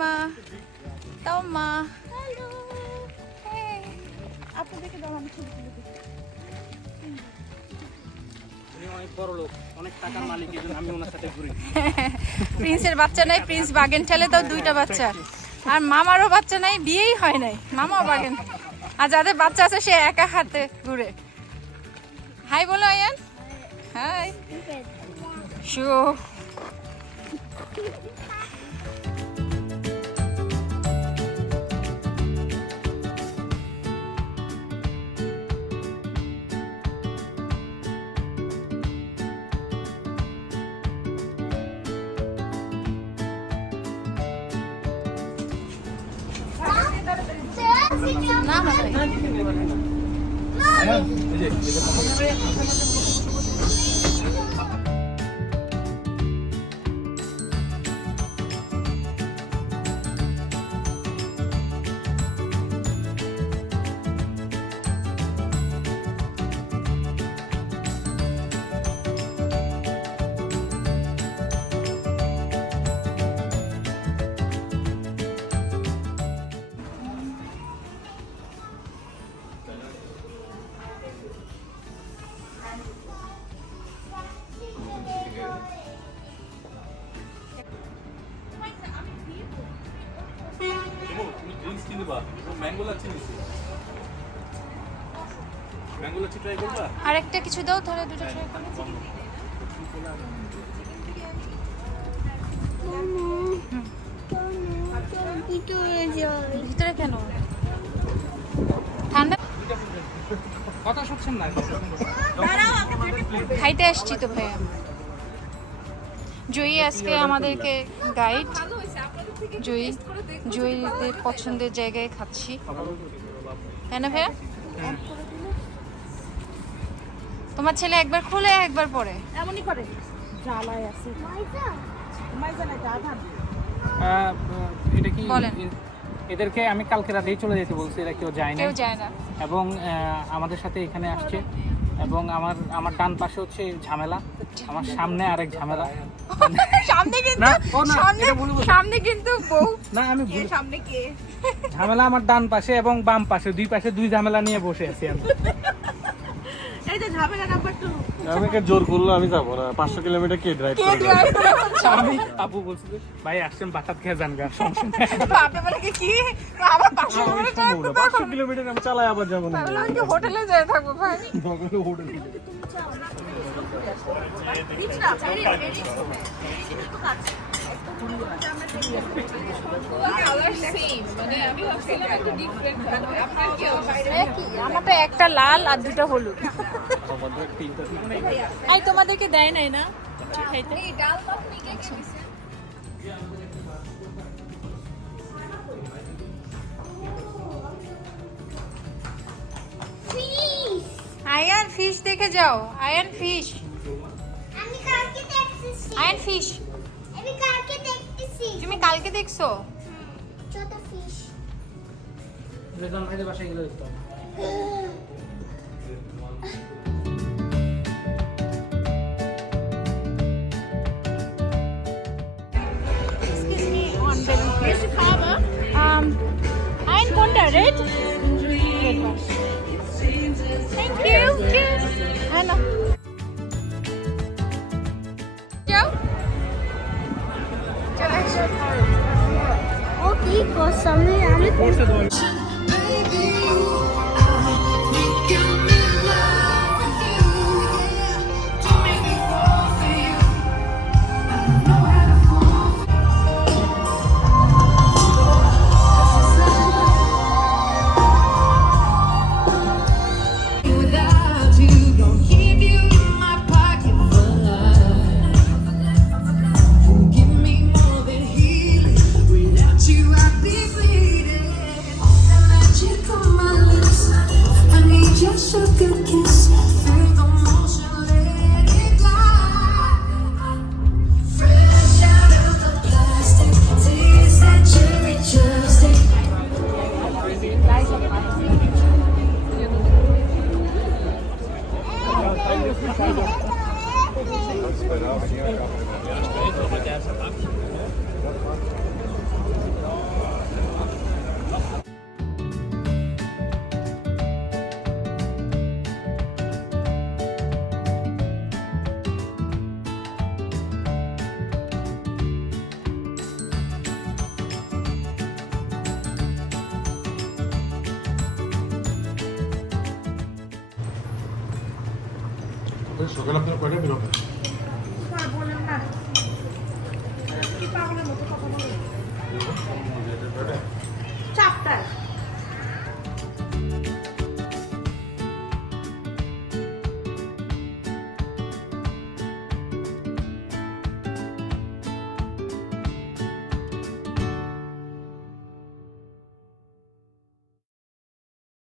মা, তাও মা। হ্যালো। আপনাদেরকে দাও, আমি ছবি তুলে দিই। অনেক বড় লোক, অনেক টাকার মালিক, এই জন্য আমি ওনার সাথে ঘুরি। প্রিন্সের বাচ্চা নাই, প্রিন্স বাগেন ঠেলে, তাও 2টা বাচ্চা। আর মামারও বাচ্চা নাই, বিয়েই হয় নাই, মামাও বাগেন। আর যাদের বাচ্চা আছে সে একা হাতে ঘুরে। হাই বলো আয়ান। High show. না আরেকটা কিছু দাও, তাহলে 2টা ট্রাই করো। ভিতরে কেন ঠান্ডা? কথা শুনছেন না? খাইতে আসছি তো ভাইয়া। জয়ী আজকে আমাদেরকে গাইড। জয়ীদের পছন্দের জায়গায় খাচ্ছি, তাই না ভাইয়া? তোমার ছেলে একবার খুলে একবার পরে এমনই করে। জ্বালায় আছে। মাইজা না দাদা। এটা কি বলেন। এদেরকে আমি কালকে রাতেই চলে যেতে বলছি, এরা কেউ যায় না। কেউ যায় না। এবং আমাদের সাথে এখানে আসছে। এবং আমার ডান পাশে হচ্ছে ঝামেলা, আমার সামনে আরেক ঝামেলা। সামনে কিন্তু না, ও না, এটা ভুল বলছি। সামনে কিন্তু বউ। না আমি কে সামনে কে? ঝামেলা আমার ডান পাশে এবং বাম পাশে, 2 পাশে 2 ঝামেলা নিয়ে বসে আছি আমি। এই যে ঝামেলা নাম্বার 2। আমাকে জোর করলো, আমি যাবো না। 500 কিলোমিটার কে ড্রাইভ কে করে drive করে বলছে? আমি আপু বলছি যে, ভাই আসছেন বাটাত খেয়ে যান গা, সমস্যা নেই। বাপরে বলে কি আবার 500 আমি করে সম্ভব না। 500 কিলোমিটার আমি চালাই আবার যাবো না। তাহলে আমি কি হোটেলে যেয়ে থাকবো ভাই? বগলে হোটেল। আমারটা একটা লাল আর 2টা হলুদ। আই তোমাদেরকে দেয় নাই না খাইতে? আয়ান ফিশ দেখে যাও। আয়ান ফিশ, আমি কালকে দেখতেছি। আয়ান ফিশ। আমি কালকে দেখতেছি। তুমি কালকে দেখছো? ছোট ফিশ। রেজন ভাইদের বাসায় গেলে দেখতাম। Excuse me, one balloon please. Ayan কোনটা red? Red one. Thank you. Cheers. Hello. যাও। চলে আসো। ও কি কসমে আমি সকালে আপনার কয়টা বেরোবেন?